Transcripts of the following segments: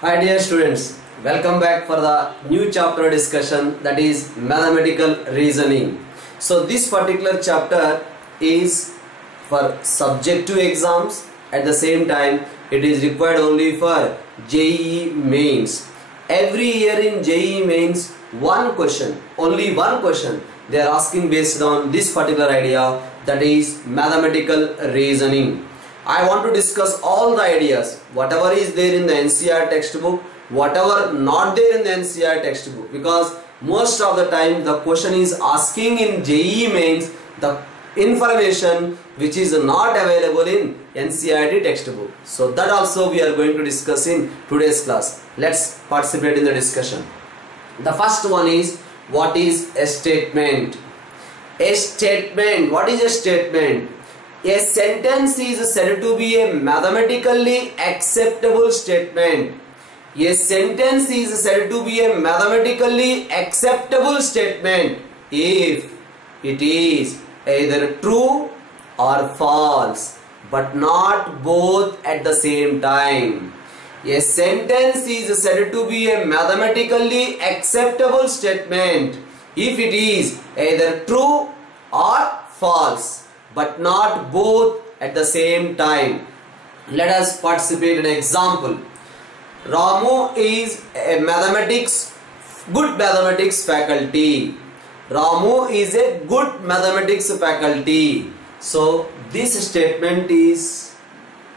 Hi dear students, welcome back for the new chapter discussion, that is mathematical reasoning. So this particular chapter is for subjective exams. At the same time it is required only for JEE mains. Every year in JEE mains only one question they are asking based on this particular idea, that is mathematical reasoning. I want to discuss all the ideas, whatever is there in the NCERT textbook, whatever not there in the NCERT textbook, because most of the time the question is asking in JEE mains the information which is not available in NCERT textbook. So that also we are going to discuss in today's class. Let's participate in the discussion. The first one is, what is a statement? A statement. What is a statement? A sentence is said to be a mathematically acceptable statement. A sentence is said to be a mathematically acceptable statement if it is either true or false, but not both at the same time. A sentence is said to be a mathematically acceptable statement if it is either true or false, but not both at the same time. Let us participate in an example. Ramu is a good mathematics faculty. Ramu is a good mathematics faculty. So this statement is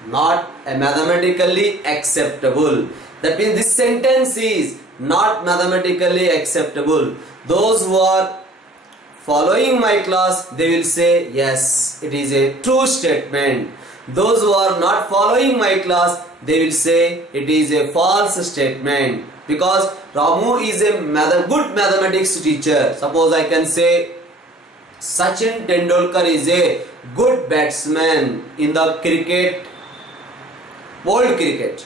not a mathematically acceptable. That means this sentence is not mathematically acceptable. Those who are following my class, they will say yes, it is a true statement. Those who are not following my class, they will say it is a false statement, because Ramu is a good mathematics teacher. Suppose I can say Sachin Tendulkar is a good batsman in the world cricket.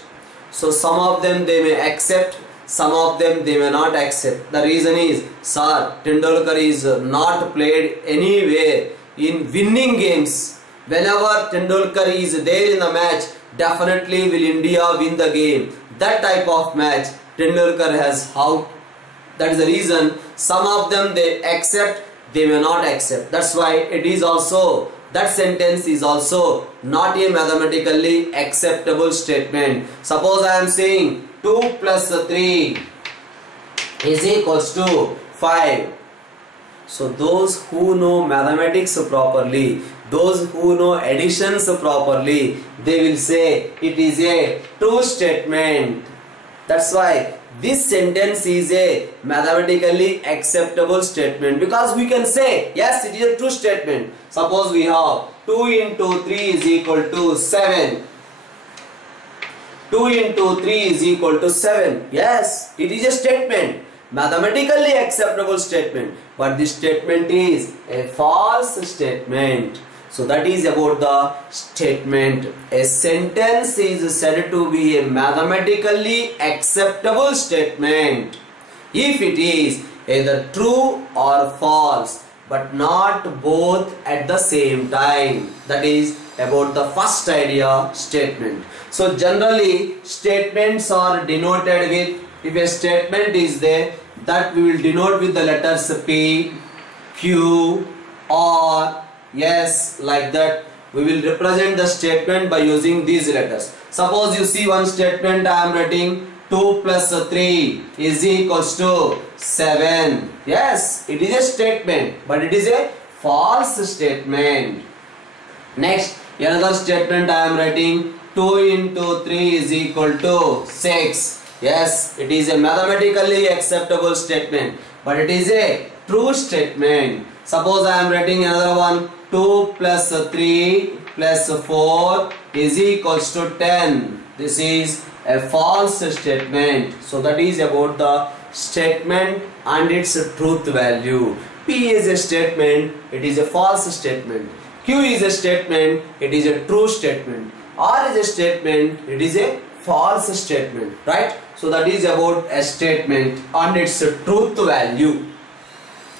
So some of them they may accept, some of them they may not accept. The reason is, sir, Tendulkar is not played anywhere in winning games. Whenever Tendulkar is there in the match, definitely will India win the game. That type of match Tendulkar has out. That is the reason some of them they accept, they may not accept. That's why it is also, that sentence is also not a mathematically acceptable statement. Suppose I am saying 2 plus 3 is equals to 5. So those who know mathematics properly, those who know additions properly, they will say it is a true statement. That's why this sentence is a mathematically acceptable statement, because we can say yes, it is a true statement. Suppose we have 2 into 3 is equal to 7. 2 into 3 is equal to 7. Yes, it is a statement, mathematically acceptable statement, but this statement is a false statement. So that is about the statement. A sentence is said to be a mathematically acceptable statement if it is either true or false, but not both at the same time. That is about the first idea, statement. So generally statements are denoted with, if a statement is there, that we will denote with the letters P, Q, R, S, like that. We will represent the statement by using these letters. Suppose you see one statement, I am writing 2 plus 3 is equals to 7. Yes, it is a statement, but it is a false statement. Next, another statement I am writing 2 into 3 is equal to 6. Yes, it is a mathematically acceptable statement, but it is a true statement. Suppose I am writing another one, 2 plus 3 plus 4 is equals to 10. This is a false statement. So that is about the statement and its truth value. P is a statement, it is a false statement. Q is a statement, it is a true statement. R is a statement, it is a false statement, right? So that is about a statement and its truth value.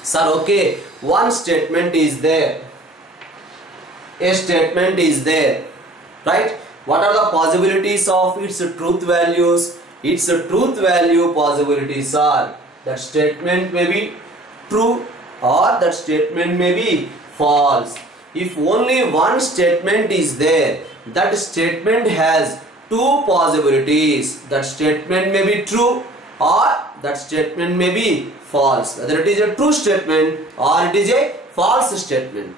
Sir, okay, one statement is there, a statement is there, right? What are the possibilities of its truth values? its truth value possibilities are that statement may be true or that statement may be false. If only one statement is there, that statement has two possibilities. That statement may be true or that statement may be false. Whether it is a true statement or it is a false statement.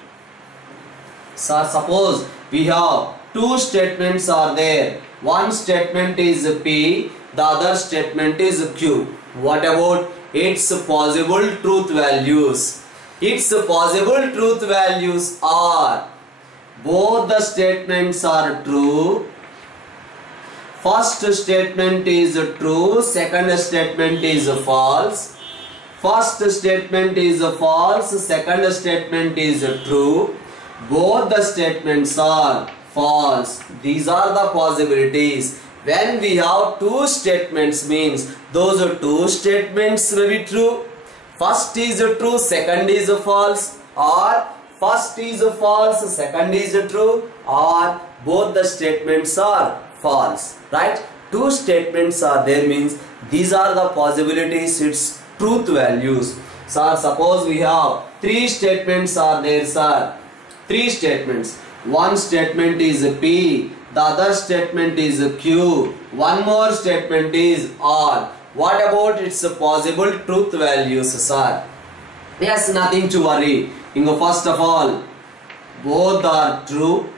So suppose we have two statements are there. One statement is P, the other statement is Q. What about its possible truth values? Its possible truth values are both the statements are true. First statement is true, second statement is false. First statement is false, second statement is true. Both the statements are false. These are the possibilities. When we have two statements means those two statements will be true. First is true, second is false, or first is false, second is true, or both the statements are false. Right? Two statements are there means these are the possibilities, its truth values. Sir, suppose we have three statements are there, sir. Three statements. One statement is P, the other statement is Q, one more statement is R. What about its possible truth values, sir? Yes, nothing to worry. First of all, both are true.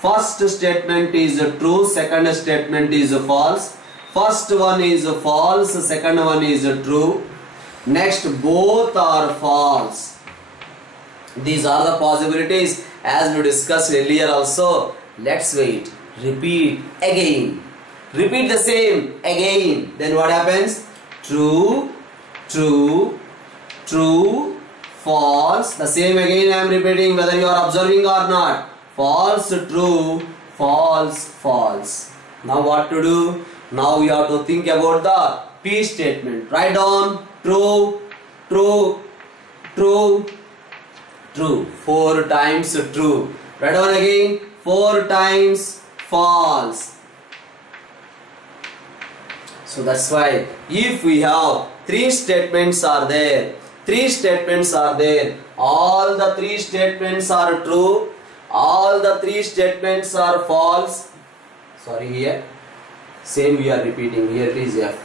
First statement is true, second statement is false. First one is false, second one is true. Next, both are false. These are the possibilities as we discussed earlier also. Let's wait. Repeat again. Repeat the same again. Then what happens? True, true, true, false. The same again I am repeating whether you are observing or not. False, true, false, false. Now what to do? Now we have to think about the P statement. Write down true, true, true, true. 4 times true. Write down again 4 times false. So that's why if we have 3 statements are there, 3 statements are there, all the 3 statements are true, all the 3 statements are false. Sorry, here same we are repeating, here it is F.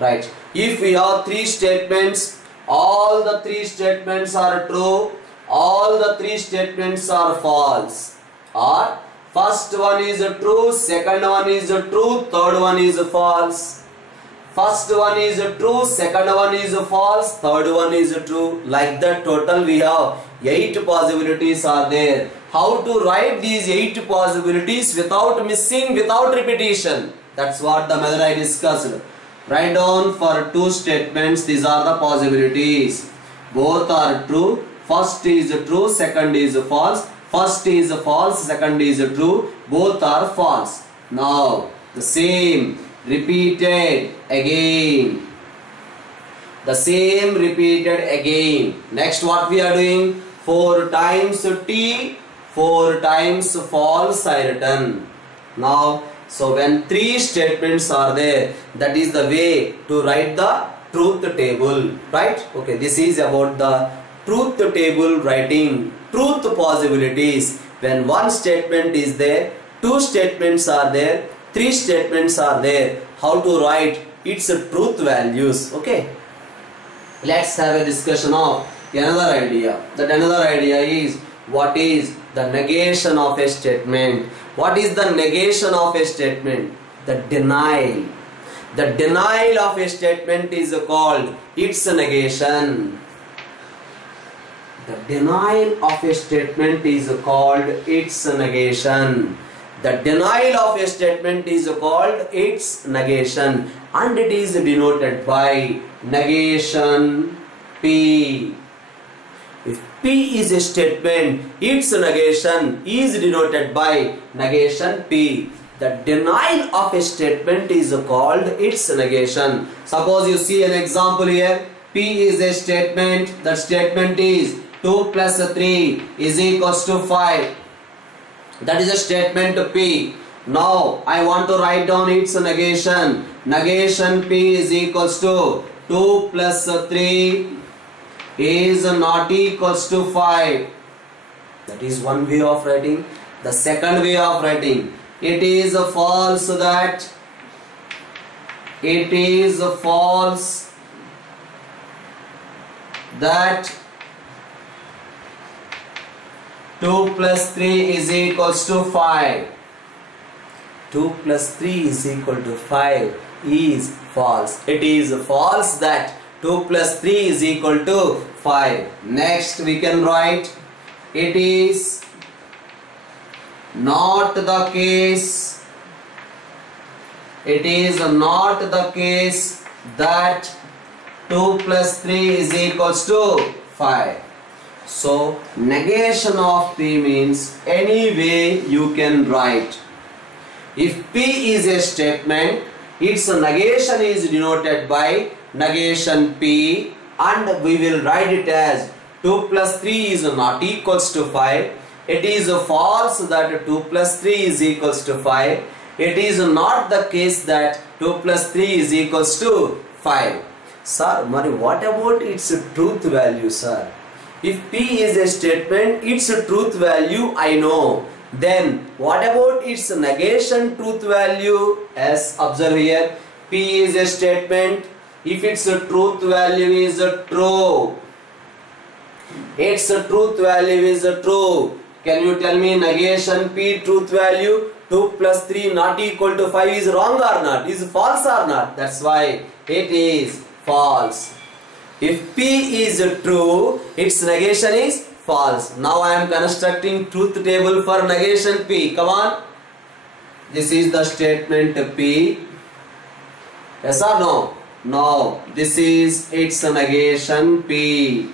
Right. If we have 3 statements, all the 3 statements are true, all the 3 statements are false. Or first one is true, second one is true, third one is false. First one is true, second one is false, third one is true. Like that total we have 8 possibilities are there. How to write these 8 possibilities without missing, without repetition? That's what the method I discussed. Write down for 2 statements, these are the possibilities. Both are true. First is true, second is false. First is false, second is true. Both are false. Now the same repeated again. The same repeated again. Next what we are doing? 4 times T, 4 times false I written. Now so when 3 statements are there, that is the way to write the truth table, right? Okay, this is about the truth table writing, truth possibilities. When 1 statement is there, 2 statements are there, 3 statements are there, how to write its truth values. Okay, let's have a discussion of another idea. That another idea is what is the negation of a statement. What is the negation of a statement? The denial. The denial of a statement is called its negation. The denial of a statement is called its negation. The denial of a statement is called its negation, and it is denoted by negation P. If P is a statement, its negation is denoted by negation P. The denial of a statement is called its negation. Suppose you see an example here. P is a statement. That statement is 2 plus 3 is equals to 5. That is a statement P. Now I want to write down its negation. Negation P is equals to 2 plus 3 is not equals to 5. That is one way of writing. The second way of writing, it is false that 2 plus 3 is equals to 5. 2 plus 3 is equal to 5 is false. It is false that 2 plus 3 is equal to 5. Next we can write, it is not the case. It is not the case that 2 plus 3 is equals to 5. So negation of P means any way you can write. If P is a statement, its negation is denoted by negation P, and we will write it as 2 plus 3 is not equals to 5. It is false that 2 plus 3 is equals to 5. It is not the case that 2 plus 3 is equals to 5. Sir, what about its truth value, sir? If P is a statement, its truth value I know. Then what about its negation truth value? Yes, observe here. P is a statement. If its truth value is true, its truth value is true. Can you tell me negation P truth value? 2 plus 3 not equal to 5 is wrong or not? Is false or not? That's why it is false. If P is true, its negation is false. Now I am constructing truth table for negation P. Come on. This is the statement P. Yes or no? No. This is its negation P.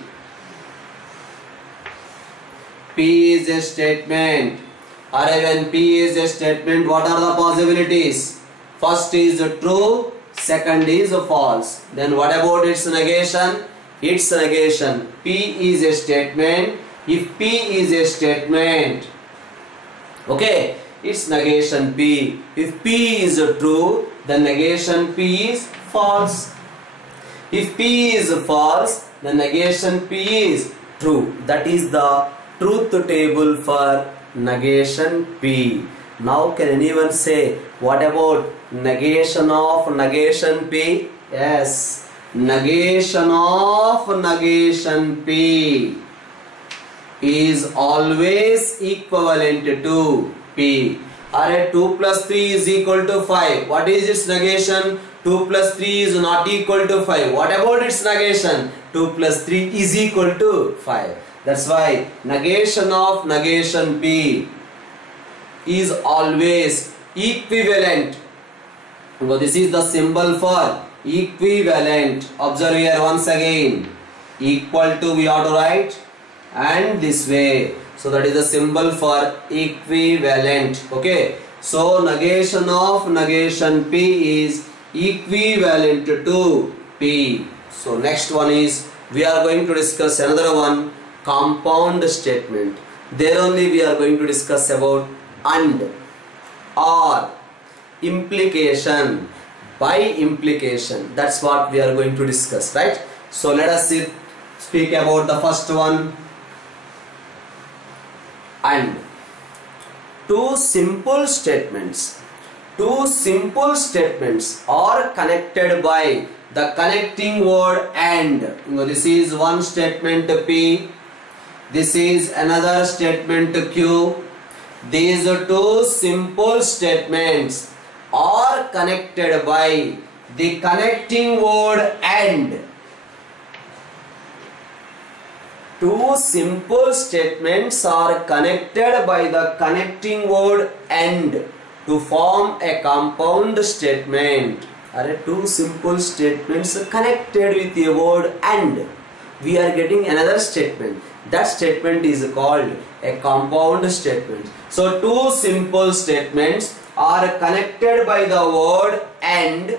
P is a statement. Or when P is a statement, what are the possibilities? First is true, second is false. Then what about its negation? Its negation, P is a statement. If P is a statement, okay, its negation P. If P is true, then negation P is false. If P is false, then negation P is true. That is the truth table for negation P. Now can anyone say, what about negation of negation P? Yes, negation of negation P is always equivalent to P. Alright, 2 plus 3 is equal to 5. What is its negation? 2 plus 3 is not equal to 5. What about its negation? 2 plus 3 is equal to 5. That's why negation of negation P is always equivalent. So this is the symbol for equivalent. Observe here once again. Equal to we have to write, and this way. So that is the symbol for equivalent. Okay. So negation of negation P is equivalent to P. So next one is, we are going to discuss another one, compound statement. There only we are going to discuss about and, or, implication, by implication. That's what we are going to discuss, right? So let us speak about the first one, and. Two simple statements are connected by the connecting word and. This is one statement P, this is another statement Q. These two simple statements are connected by the connecting word and. Two simple statements are connected by the connecting word and to form a compound statement. Two simple statements connected with the word and. We are getting another statement. That statement is called a compound statement. So two simple statements are connected by the word and.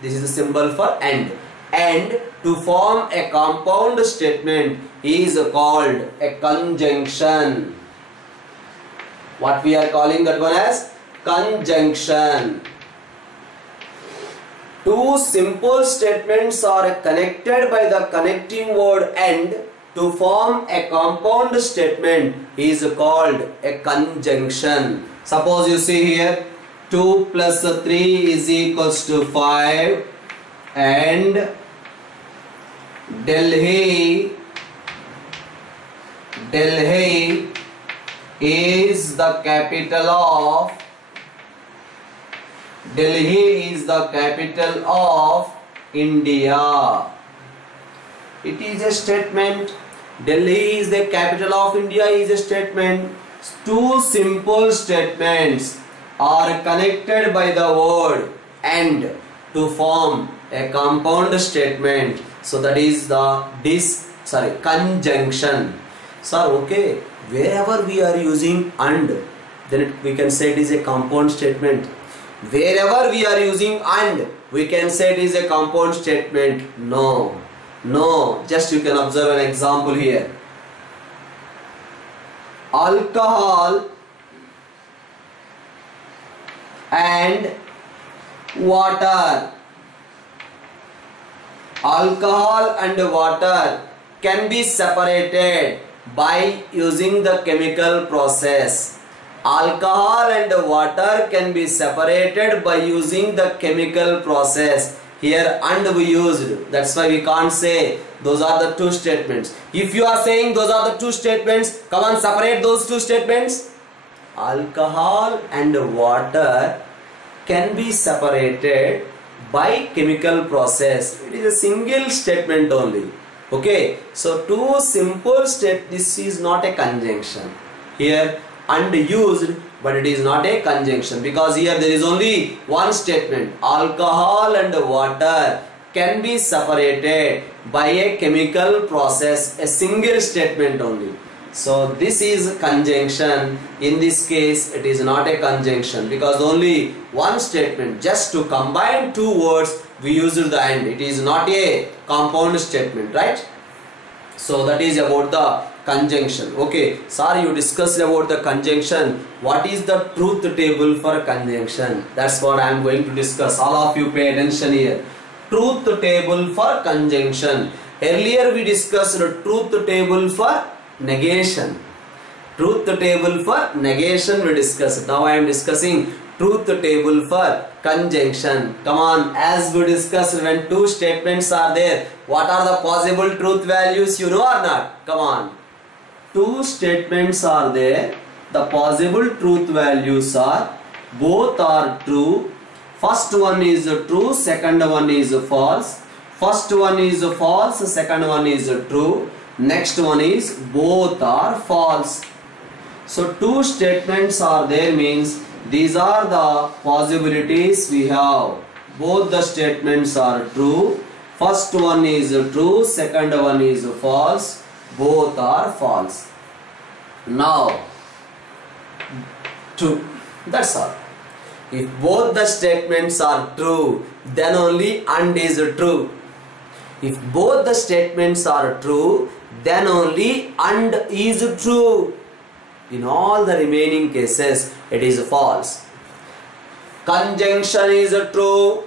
This is the symbol for and. And to form a compound statement is called a conjunction. What we are calling that one as conjunction. Two simple statements are connected by the connecting word and to form a compound statement is called a conjunction. Suppose you see here 2 plus 3 is equals to 5 and Delhi is the capital of India. It is a statement. Delhi is the capital of India is a statement. Two simple statements are connected by the word and to form a compound statement. So that is the conjunction. Sir, okay, wherever we are using and, then we can say it is a compound statement. Wherever we are using and, we can say it is a compound statement. No. Just you can observe an example here. Alcohol and water. Alcohol and water can be separated by using the chemical process. Alcohol and water can be separated by using the chemical process. Here and we used. That's why we can't say those are the two statements. If you are saying those are the two statements, come on, separate those two statements. Alcohol and water can be separated by chemical process. It is a single statement only. Okay, so two simple statements. This is not a conjunction. Here and used, but it is not a conjunction because here there is only one statement. Alcohol and water can be separated by a chemical process. A single statement only. So this is conjunction. In this case it is not a conjunction because only one statement. Just to combine two words we used the and. It is not a compound statement, right? So that is about the conjunction. Okay, sir, you discussed about the conjunction. What is the truth table for conjunction? That's what I am going to discuss. All of you pay attention here. Truth table for conjunction. Earlier we discussed the truth table for negation. Truth table for negation we discussed. Now I am discussing truth table for conjunction. Come on, as we discussed, when two statements are there, what are the possible truth values, you know or not? Come on. Two statements are there. The possible truth values are both are true. First one is true, second one is false. First one is false, second one is true. Next one is both are false. So two statements are there means these are the possibilities we have. Both the statements are true. First one is true, second one is false. Both are false. Now, two. That's all. If both the statements are true, then only and is true. If both the statements are true, then only and is true. In all the remaining cases, it is false. Conjunction is true.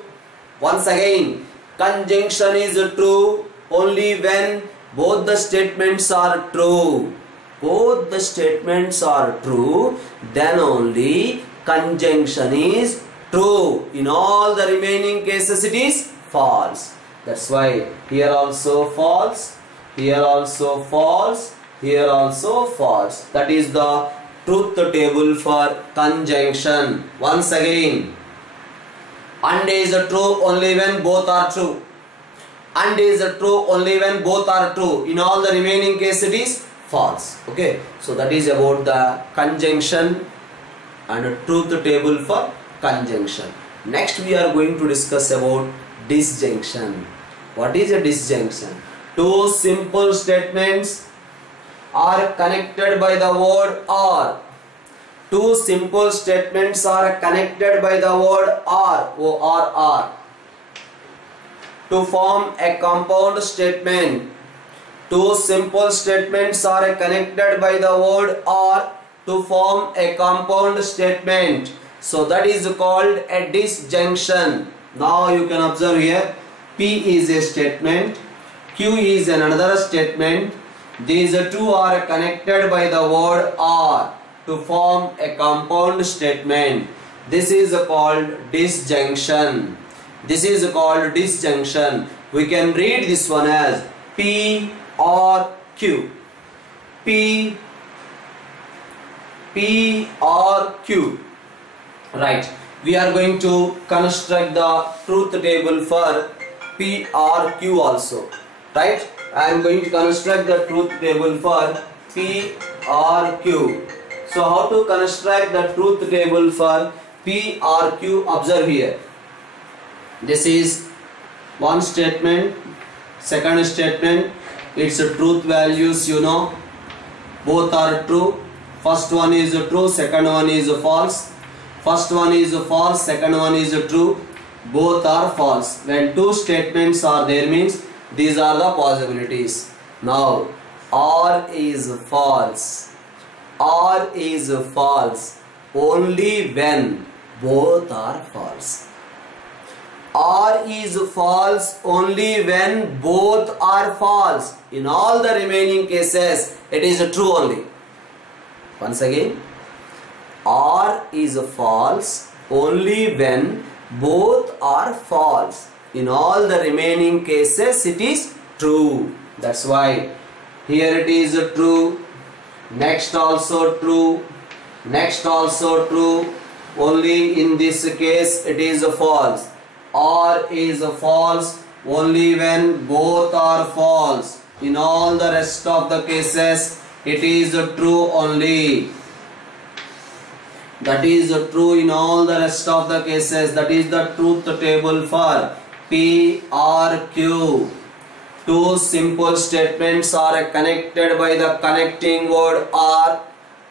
Once again, conjunction is true only when both the statements are true. Both the statements are true, then only conjunction is true. In all the remaining cases, it is false. That's why here also false, here also false, here also false. That is the truth table for conjunction. Once again, and is true only when both are true. And is true only when both are true. In all the remaining cases, it is false. Okay, so that is about the conjunction and a truth table for conjunction. Next we are going to discuss about disjunction. What is a disjunction? Two simple statements are connected by the word or. Two simple statements are connected by the word or, O-R-R, to form a compound statement. Two simple statements are connected by the word or to form a compound statement. So that is called a disjunction. Now you can observe here, P is a statement, Q is another statement. These two are connected by the word or to form a compound statement. This is called disjunction. This is called disjunction. We can read this one as P or Q. P or Q. Right. We are going to construct the truth table for P or Q also. Right. I am going to construct the truth table for P or Q. So how to construct the truth table for P or Q? Observe here. This is one statement, second statement, its truth values you know, both are true. First one is true, second one is false. First one is false, second one is true, both are false. When two statements are there means these are the possibilities. Now or is false. Or is false only when both are false. Or is false only when both are false. In all the remaining cases it is true only. Once again, or is false only when both are false. In all the remaining cases it is true. That's why here it is true, next also true, next also true. Only in this case it is false. Or is false only when both are false. In all the rest of the cases it is true only. That is true in all the rest of the cases. That is the truth table for P or Q. Two simple statements are connected by the connecting word or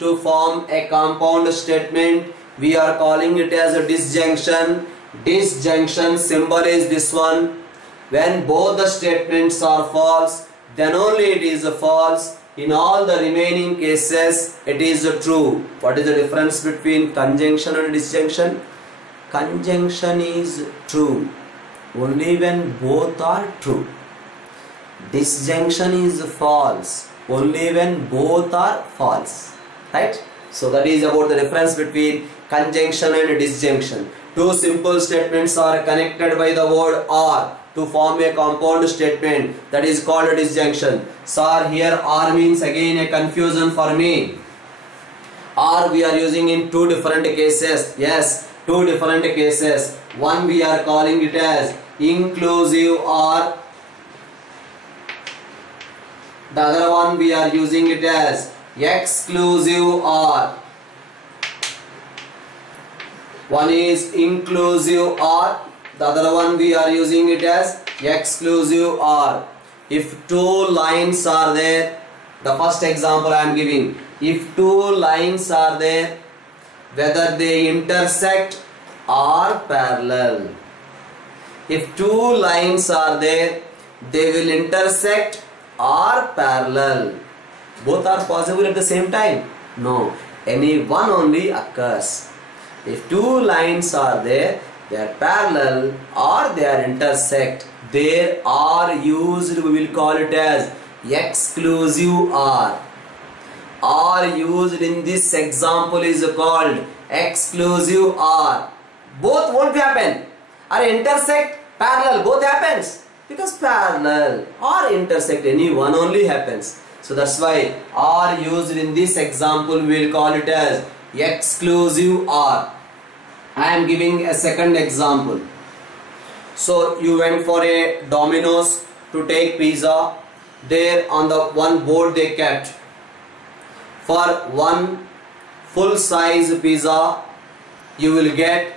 to form a compound statement. We are calling it as a disjunction. Disjunction symbol is this one. When both the statements are false, then only it is false. In all the remaining cases it is true. What is the difference between conjunction and disjunction? Conjunction is true only when both are true. Disjunction is false only when both are false. Right? So that is about the difference between conjunction and disjunction. Two simple statements are connected by the word or to form a compound statement. That is called a disjunction. Sir, here or means again a confusion for me. Or we are using in two different cases. Yes, two different cases. One we are calling it as inclusive or. The other one we are using it as exclusive or. One is inclusive or, the other one we are using it as exclusive or. If two lines are there, the first example I am giving, if two lines are there, whether they intersect or parallel. If two lines are there, they will intersect or parallel. Both are possible at the same time? No, any one only occurs. If two lines are there, they are parallel or they are intersect. They are used, we will call it as exclusive or. Or used in this example is called exclusive or. Both won't happen. Or intersect, parallel, both happens. Because parallel or intersect, any one only happens. So that's why or used in this example we will call it as exclusive or. I am giving a second example. So you went for a Domino's to take pizza. There on the one board they kept, for one full size pizza you will get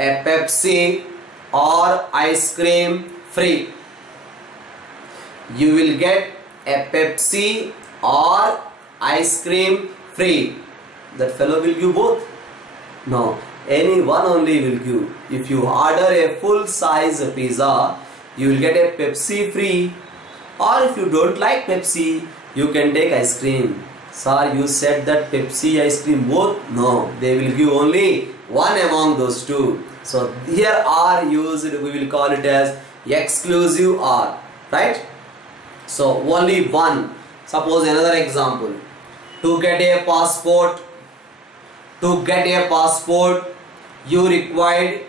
a Pepsi or ice cream free. You will get a Pepsi or ice cream free. That fellow will give both? No, any one only will give. If you order a full size pizza, you will get a Pepsi free, or if you don't like Pepsi, you can take ice cream. Sir, you said that Pepsi ice cream both? No, they will give only one among those two. So here are used, we will call it as exclusive or, right? So only one. Suppose another example. To get a passport, you required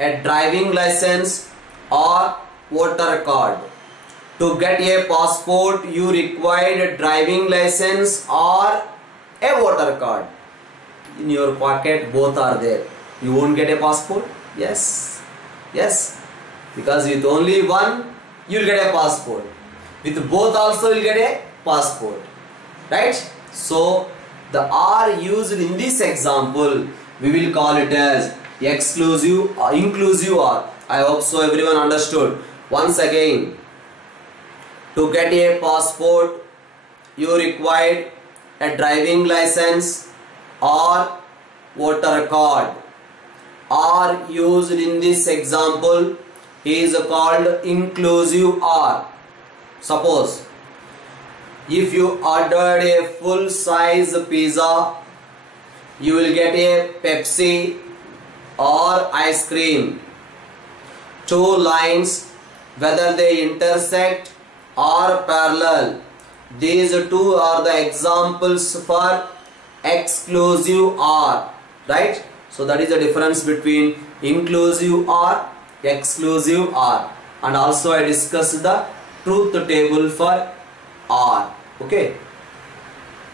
a driving license or voter card. To get a passport, you required a driving license or a voter card. In your pocket, both are there. You won't get a passport? Yes. Yes. Because with only one, you will get a passport. With both also, you will get a passport. Right? So, the R used in this example, we will call it as exclusive or inclusive or. I hope so everyone understood. Once again, to get a passport, you required a driving license or voter card. R used in this example is called inclusive R. Suppose if you ordered a full size pizza, you will get a Pepsi or ice cream. Two lines, whether they intersect or parallel, these two are the examples for exclusive or, right? So that is the difference between inclusive or exclusive or. And also I discussed the truth table for or. Okay.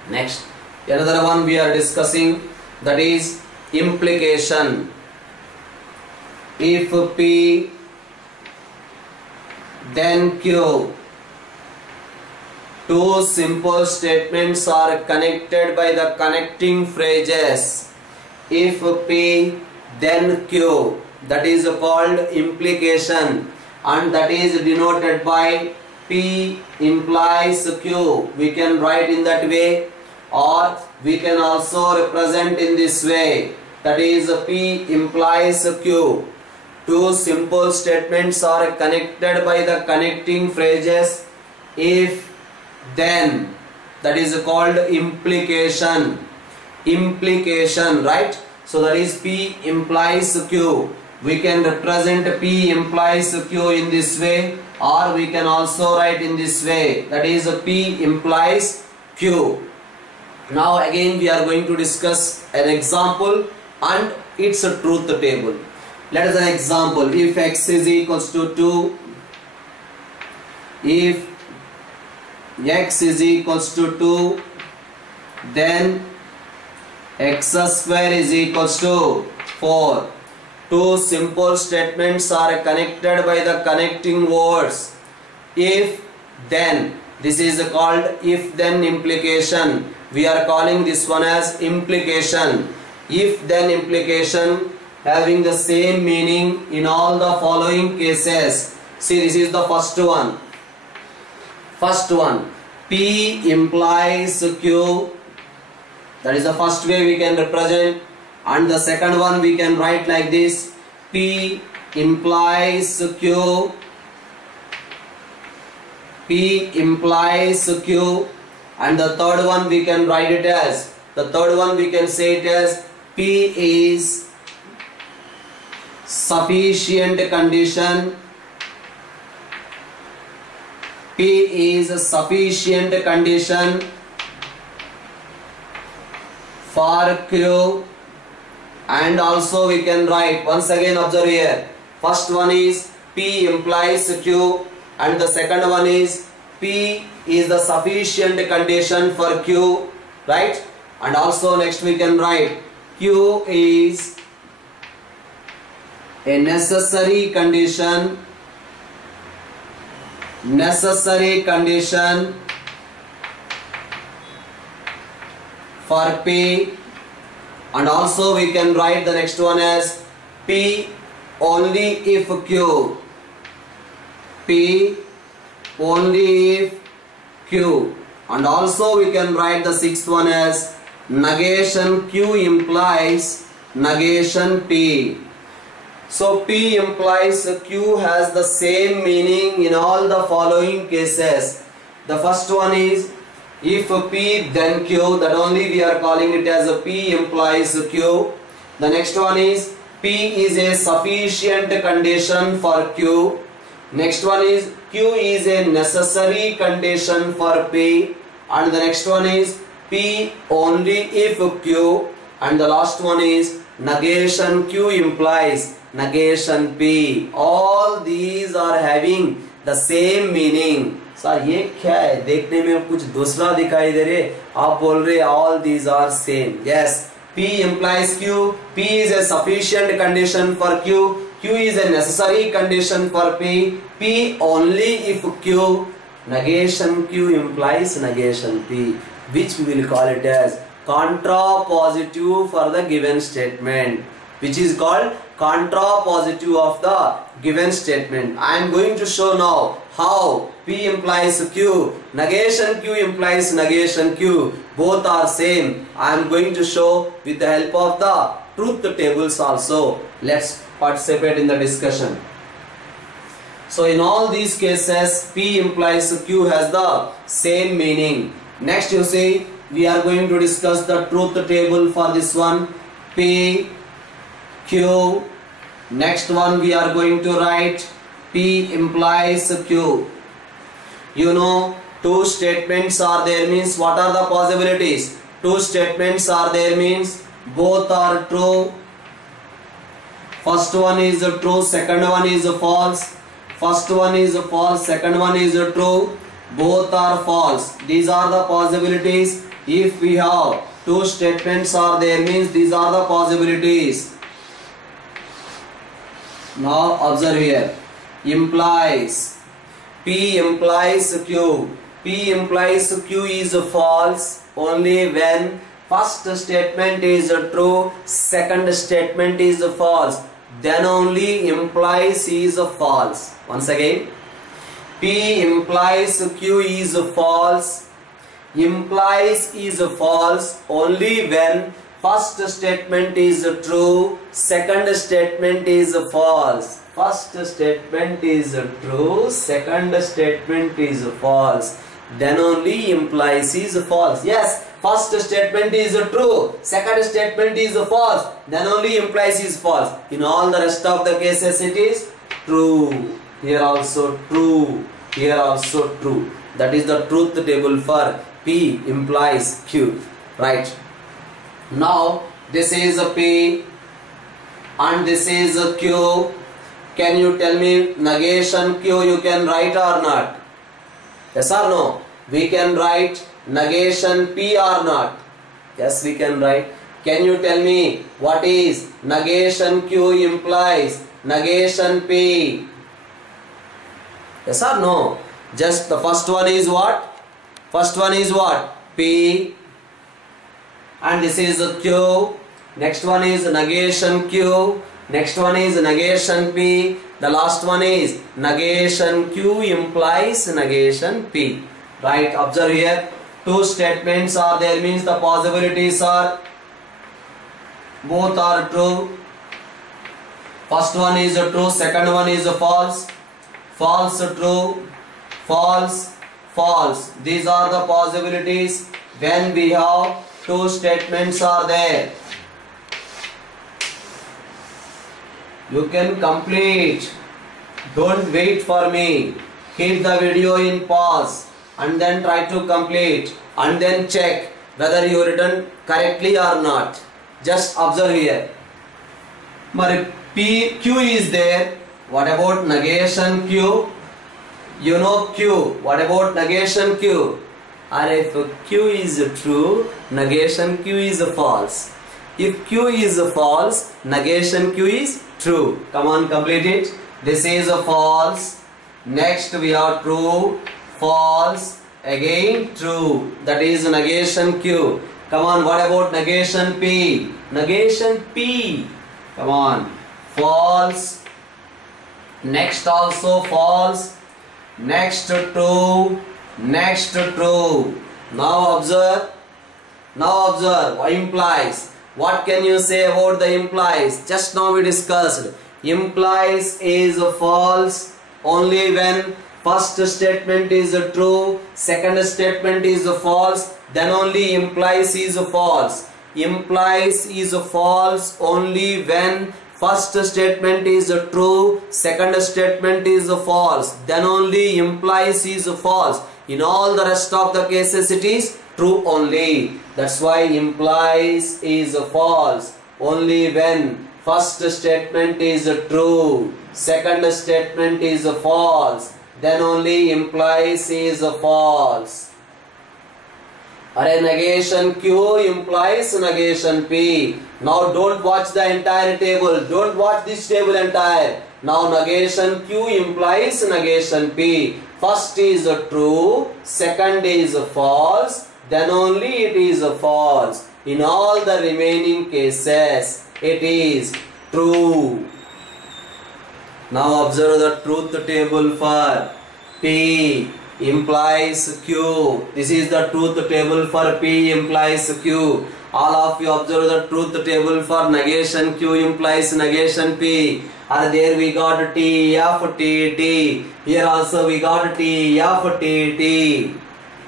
Next, another one we are discussing, that is implication. If P then Q. Two simple statements are connected by the connecting phrases. If P then Q, that is called implication, and that is denoted by P implies Q. We can write in that way, or we can also represent in this way, that is P implies Q. Two simple statements are connected by the connecting phrases if then, that is called implication. Implication, right? So that is P implies Q. We can represent P implies Q in this way, or we can also write in this way, that is P implies Q. Now again we are going to discuss an example and its truth table. Let us an example. If x is equals to 2, if x is equals to 2, then x square is equals to 4. Two simple statements are connected by the connecting words if then. This is called if then implication. We are calling this one as implication. If then implication having the same meaning in all the following cases. See, this is the first one. First one, P implies Q. That is the first way we can represent. And the second one we can write like this, P implies Q. P implies Q. And the third one we can write it as, we can say it as P is sufficient condition. P is a sufficient condition for Q. And also we can write, once again observe here, first one is P implies Q, and the second one is P is the sufficient condition for Q, right? And also next we can write Q is a necessary condition for P. And also we can write the next one as P only if Q. P only if Q. And also we can write the sixth one as negation Q implies negation P. So P implies Q has the same meaning in all the following cases. The first one is if P then Q, that only we are calling it as a P implies Q. The next one is P is a sufficient condition for Q. Next one is Q is a necessary condition for P. And the next one is P only if Q. And the last one is negation Q implies negation P. All these are having the same meaning. Sir ये क्या है, देखने में कुछ दूसरा दिखाई दे रहे, आप बोल रहे all these are same. Yes, P implies Q. P is a sufficient condition for Q. Q is a necessary condition for P. P only if Q. Negation Q implies negation P, which we will call it as contrapositive for the given statement, which is called contrapositive of the given statement. I am going to show now how P implies Q, negation Q implies negation Q, both are same. I am going to show with the help of the truth tables also. Let's participate in the discussion. So in all these cases, P implies Q has the same meaning. Next you see, we are going to discuss the truth table for this one. P, Q. Next one we are going to write P implies Q. You know, two statements are there means what are the possibilities? Two statements are there means both are true. First one is true, second one is false. First one is false, second one is true. Both are false. These are the possibilities. If we have two statements are there means these are the possibilities. Now observe here. Implies. P implies Q. P implies Q is false only when first statement is true, second statement is false. Then only implies is false. Once again. P implies Q is false. Implies is false only when first statement is true, second statement is false. First statement is true, second statement is false. Then only implies is false. Yes, first statement is true, second statement is false. Then only implies is false. In all the rest of the cases it is true. Here also true. Here also true. That is the truth table for P implies Q. Right. Now this is a P and this is a Q. Can you tell me negation Q you can write or not? Yes or no? We can write negation P or not? Yes, we can write. Can you tell me what is negation Q implies negation P? Yes or no? Just the first one is what? First one is what? P. And this is a Q. Next one is negation Q. Next one is negation P. The last one is negation Q implies negation P. Right, observe here. Two statements are there means the possibilities are both are true. First one is true, second one is false. False, true, false, false. These are the possibilities when we have two statements are there. You can complete. Don't wait for me. Keep the video in pause and then try to complete and then check whether you written correctly or not. Just observe here. Q is there. What about negation Q? You know Q. What about negation Q? And if Q is true, negation Q is false. If Q is false, negation Q is true. Come on, complete it. This is a false. Next we have true, false, again true. That is negation Q. Come on, what about negation P? Negation P. Come on. False. Next also false. Next true. Next true. Now observe. Now observe. What implies? What can you say about the implies? Just now we discussed. Implies is false only when first statement is true, second statement is false, then only implies is false. implies is false only when first statement is true, second statement is false, then only implies is false. In all the rest of the cases it is true only. That's why implies is false only when first statement is true, second statement is false, then only implies is false. Array negation Q implies negation P. Now don't watch the entire table. Don't watch this table entire. Now negation Q implies negation P. First is true, second is false, then only it is false. In all the remaining cases, it is true. Now observe the truth table for P implies Q. This is the truth table for P implies Q. All of you observe the truth table for negation Q implies negation P. And there we got T, F, T, T. Here also we got T, F, T, T.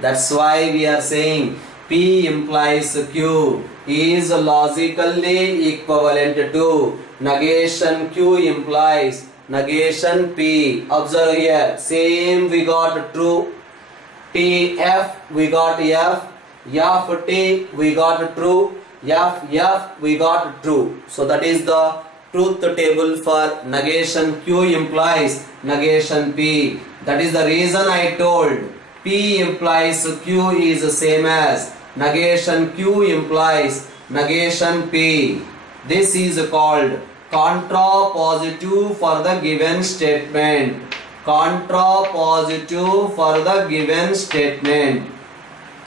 That's why we are saying P implies Q is logically equivalent to negation Q implies negation P. Observe here, same we got true. T, F, we got F. F, T, we got true. F, F, we got true. So that is the truth table for negation Q implies negation P. That is the reason I told P implies Q is the same as negation Q implies negation P. This is called contrapositive for the given statement. Contrapositive for the given statement.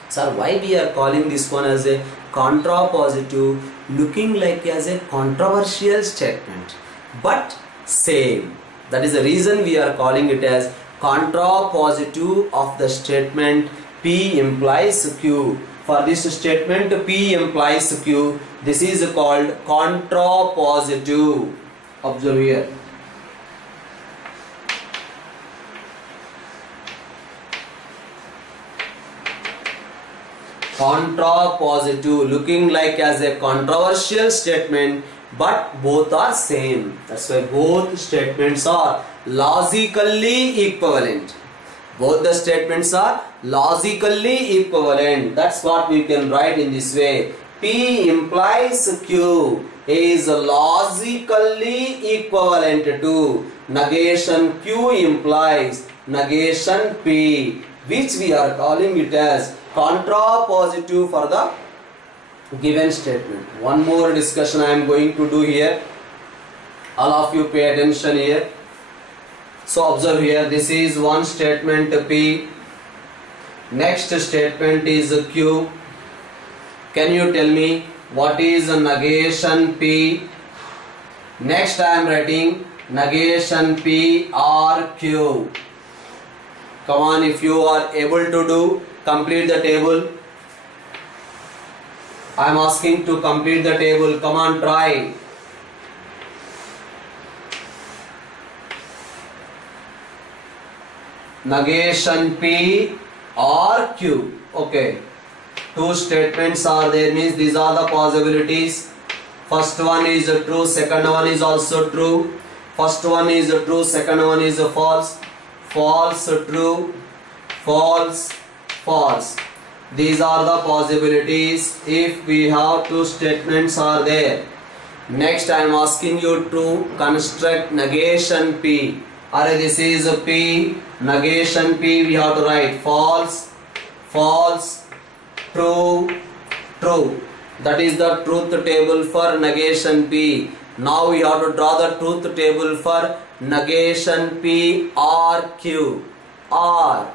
Sir, why we are calling this one as a contrapositive, looking like as a controversial statement, but same. That is the reason we are calling it as contrapositive of the statement P implies Q. For this statement P implies Q, this is called contrapositive. Observe here. Contrapositive, looking like as a controversial statement, but both are same. That's why both statements are logically equivalent. Both the statements are logically equivalent. That's what we can write in this way. P implies Q is logically equivalent to negation Q implies negation P, which we are calling it as contrapositive for the given statement. One more discussion I am going to do here. All of you pay attention here. So observe here, this is one statement P. Next statement is Q. Can you tell me what is negation P? Next I am writing negation P or Q. Come on, if you are able to do, complete the table. I am asking to complete the table. Come on, try. Negation P or Q. Okay. Two statements are there, means these are the possibilities. First one is true, second one is also true. First one is true, second one is false. False, true, false, false. These are the possibilities if we have two statements are there. Next I am asking you to construct negation P. This is P, negation P, we have to write false, false, true, true. That is the truth table for negation P. Now we have to draw the truth table for negation P or Q. Or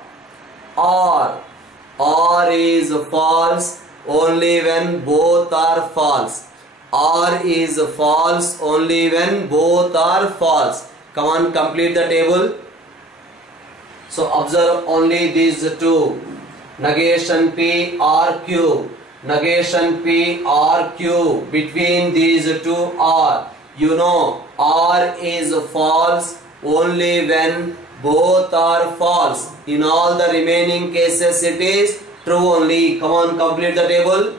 is false only when both are false. Or is false only when both are false. Come on, complete the table. So observe only these two. Negation P or Q. Negation P or Q. Between these two are. You know, or is false only when both are false. In all the remaining cases it is true only. Come on, complete the table.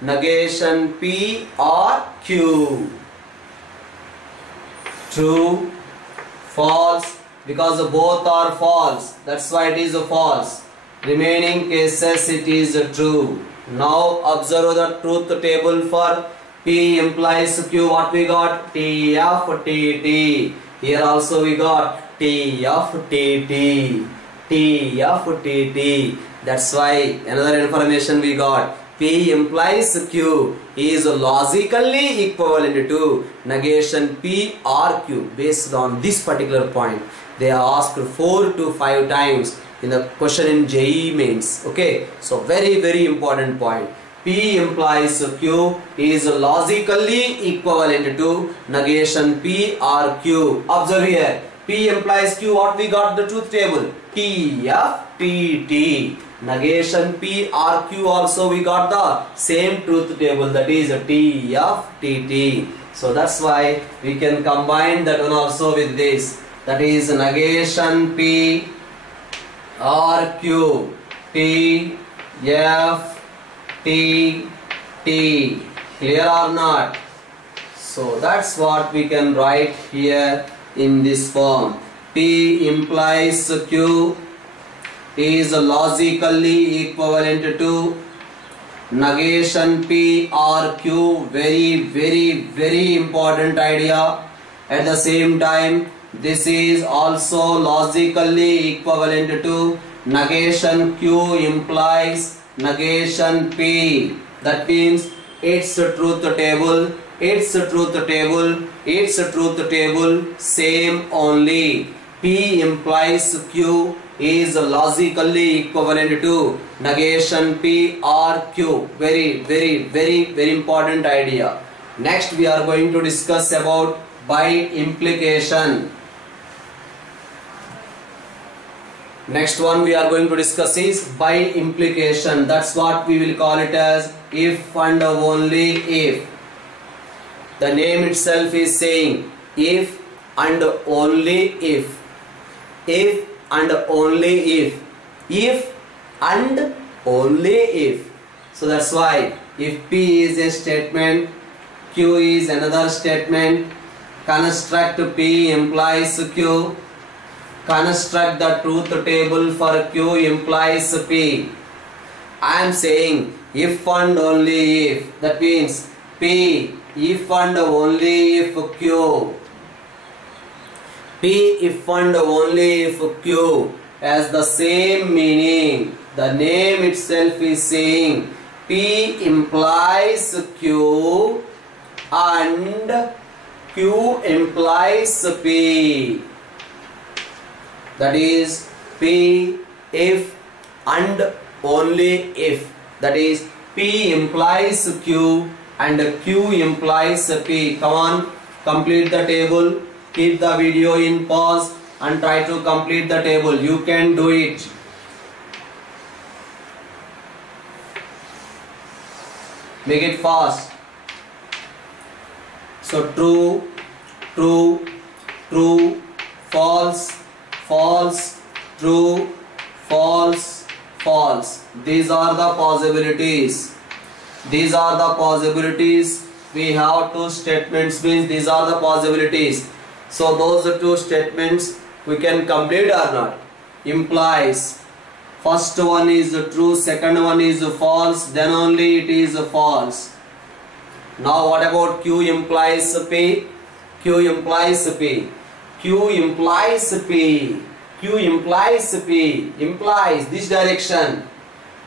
negation P or Q. True, false, because both are false, that's why it is a false. Remaining cases it is true. Now observe the truth table for P implies Q. What we got? T F T T. Here also we got T F T T. T F T T. That's why another information we got. P implies Q is logically equivalent to negation P or Q. Based on this particular point, they are asked 4 to 5 times in the question in JEE mains. Okay, so very important point. P implies Q is logically equivalent to negation P or Q. Observe here, P implies Q. What we got the truth table? T F T T. Negation P or Q also we got the same truth table, that is T F T T. So that's why we can combine that one also with this, that is negation P or Q. T F T T. Clear or not? So that's what we can write here in this form. P implies Q is logically equivalent to negation P or Q. Very important idea. At the same time, this is also logically equivalent to negation Q implies negation P. That means its truth table, same only. P implies Q is logically equivalent to negation P or Q. Very important idea. Next we are going to discuss about by implication. Next one we are going to discuss is by implication. That's what we will call it as if and only if. The name itself is saying if and only if. If and only if. If and only if. So that's why if P is a statement, Q is another statement, construct P implies Q, construct the truth table for Q implies P. I am saying if and only if. That means P if and only if Q. P if and only if Q has the same meaning. The name itself is saying P implies Q and Q implies P. That is P if and only if. That is P implies Q and Q implies P. Come on, complete the table. Keep the video in pause and try to complete the table. You can do it. Make it fast. So true, true, true, false, false, true, false, false. These are the possibilities. These are the possibilities. We have two statements, means these are the possibilities. So those two statements we can complete or not. Implies first one is true, second one is false, then only it is false. Now what about Q implies P? Q implies P. Q implies P. Q implies P. Implies this direction.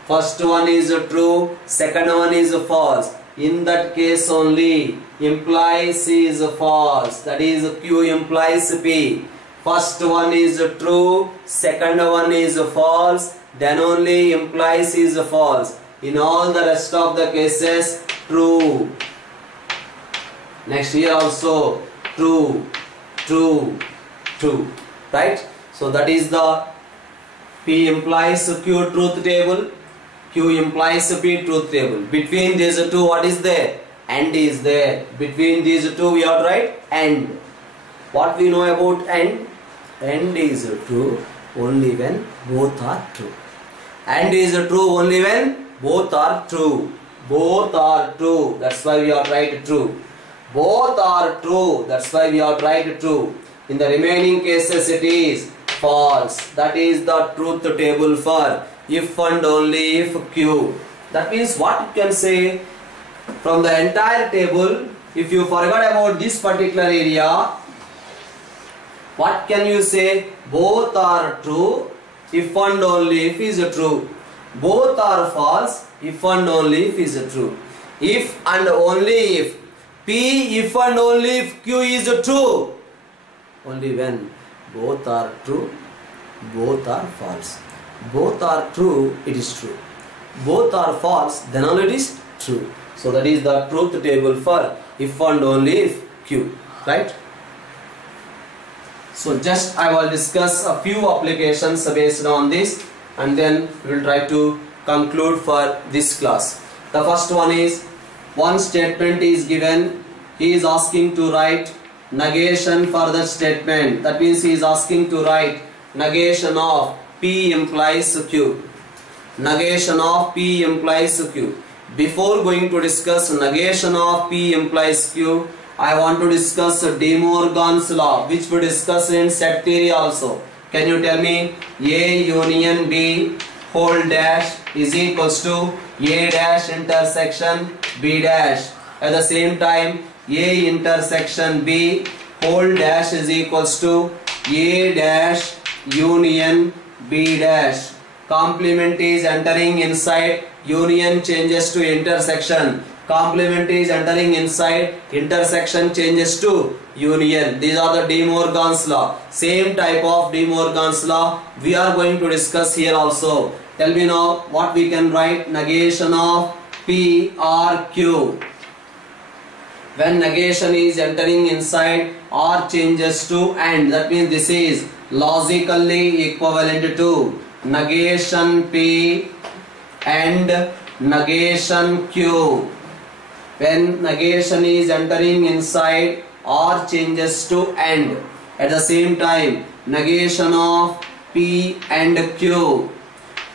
First one is true, second one is false. In that case only implies is false. That is Q implies P. First one is true, second one is false, then only implies is false. In all the rest of the cases, true. Next here also true, true, true. Right? So that is the P implies Q truth table. Q implies P truth table. Between these two, what is there? And is there. Between these two, we have to write and. What we know about and? And is true only when both are true. And is true only when both are true. Both are true. That's why we have write true. Both are true. That's why we have write true. In the remaining cases it is false. That is the truth table for if and only if Q. That means what you can say from the entire table. If you forgot about this particular area, what can you say? Both are true if and only if is true. Both are false if and only if is true. If and only if. P if and only if Q is true. Only when both are true, both are false. Both are true, it is true. Both are false, then only it is true. So that is the truth table for if and only if Q. Right? So just I will discuss a few applications based on this, and then we will try to conclude for this class. The first one is, one statement is given, he is asking to write negation for the statement. That means he is asking to write negation of P implies Q. Negation of P implies Q. Before going to discuss negation of P implies Q, I want to discuss De Morgan's law, which we discuss in set theory also. Can you tell me? A union B whole dash is equals to A dash intersection B dash. At the same time, A intersection B whole dash is equals to A dash union B dash. Complement is entering inside, union changes to intersection. Complement is entering inside, intersection changes to union. These are the De Morgan's law. Same type of De Morgan's law we are going to discuss here also. Tell me now what we can write negation of P or Q. When negation is entering inside or changes to and, that means this is logically equivalent to negation P and negation Q. When negation is entering inside or changes to and, at the same time negation of P and Q.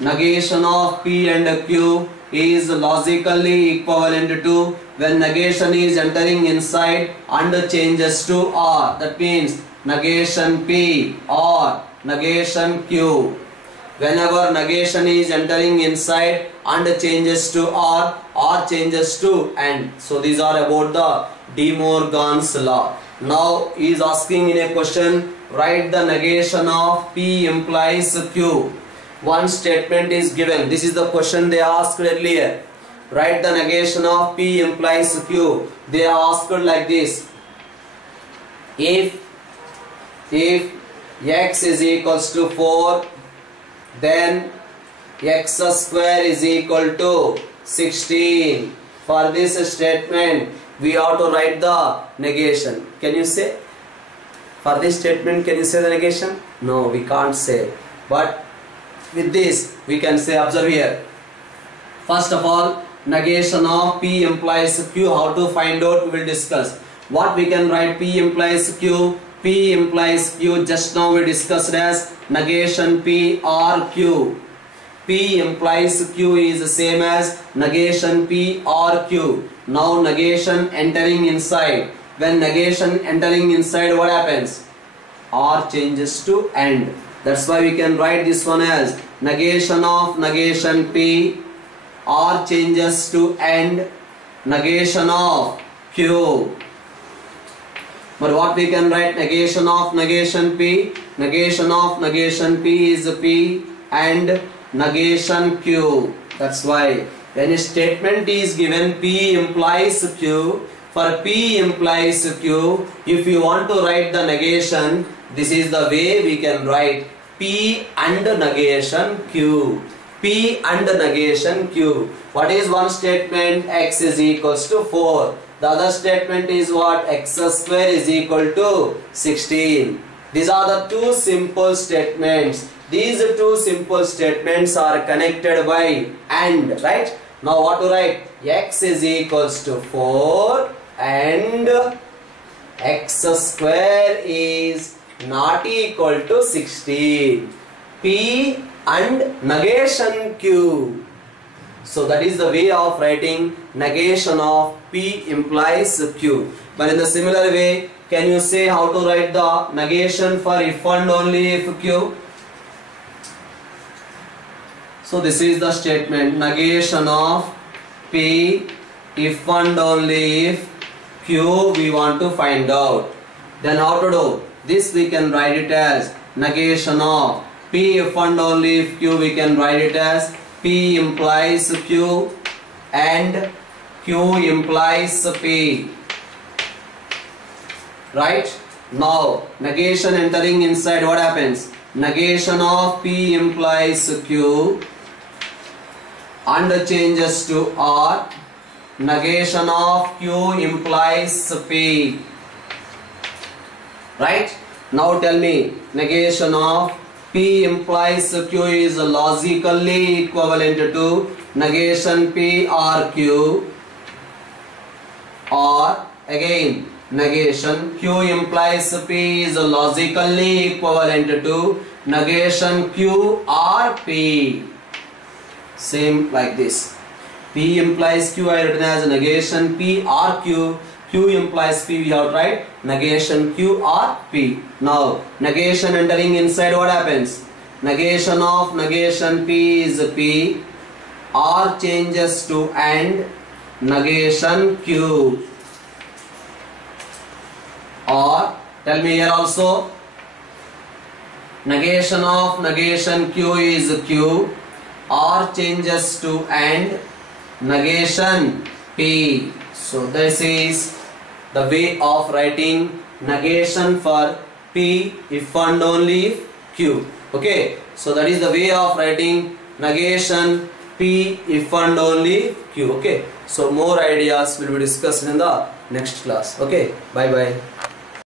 Negation of P and Q is logically equivalent to when negation is entering inside and changes to R. That means negation P or negation Q. Whenever negation is entering inside and changes to R or changes to and. So these are about the De Morgan's law. Now he is asking in a question, write the negation of P implies Q. One statement is given. This is the question they asked earlier. Write the negation of P implies Q. They are asked like this. If x is equals to 4, then x square is equal to 16. For this statement we have to write the negation. Can you say? For this statement can you say the negation? No, we can't say. But with this we can say, observe here. First of all, negation of P implies Q. How to find out we will discuss. What we can write P implies Q. P implies Q, just now we discussed as negation P or Q. P implies Q is the same as negation P or Q. Now negation entering inside. When negation entering inside, what happens? R changes to and. That's why we can write this one as negation of negation P, R changes to and, negation of Q. But what we can write, negation of negation P, negation of negation P is P and negation Q. That's why when a statement is given P implies Q, for P implies Q, if you want to write the negation, this is the way we can write P and negation Q. P and negation Q. What is one statement? X is equals to 4. The other statement is what? X square is equal to 16. These are the two simple statements. These two simple statements are connected by and, right? Now what to write? X is equals to 4 and X square is not equal to 16. P and negation Q. So that is the way of writing negation of P implies Q. But in the similar way, can you say how to write the negation for if and only if Q? So this is the statement, negation of P if and only if Q we want to find out. Then how to do? This we can write it as negation of P if and only if Q, we can write it as P implies Q and Q implies P. Right? Now negation entering inside, what happens? Negation of P implies Q and changes to R. Negation of Q implies P. Right? Now tell me, negation of P implies Q is logically equivalent to negation P or Q, or again negation Q implies P is logically equivalent to negation Q or P. Same like this. P implies Q I written as negation P or Q. Q implies P, we have to write negation Q or P. Now negation entering inside, what happens? Negation of negation P is P, R changes to and negation Q. Or tell me here also, negation of negation Q is Q, R changes to and negation P. So this is the way of writing negation for P if and only if Q. Okay, so that is the way of writing negation P if and only Q. Okay, so more ideas will be discussed in the next class. Okay, bye bye.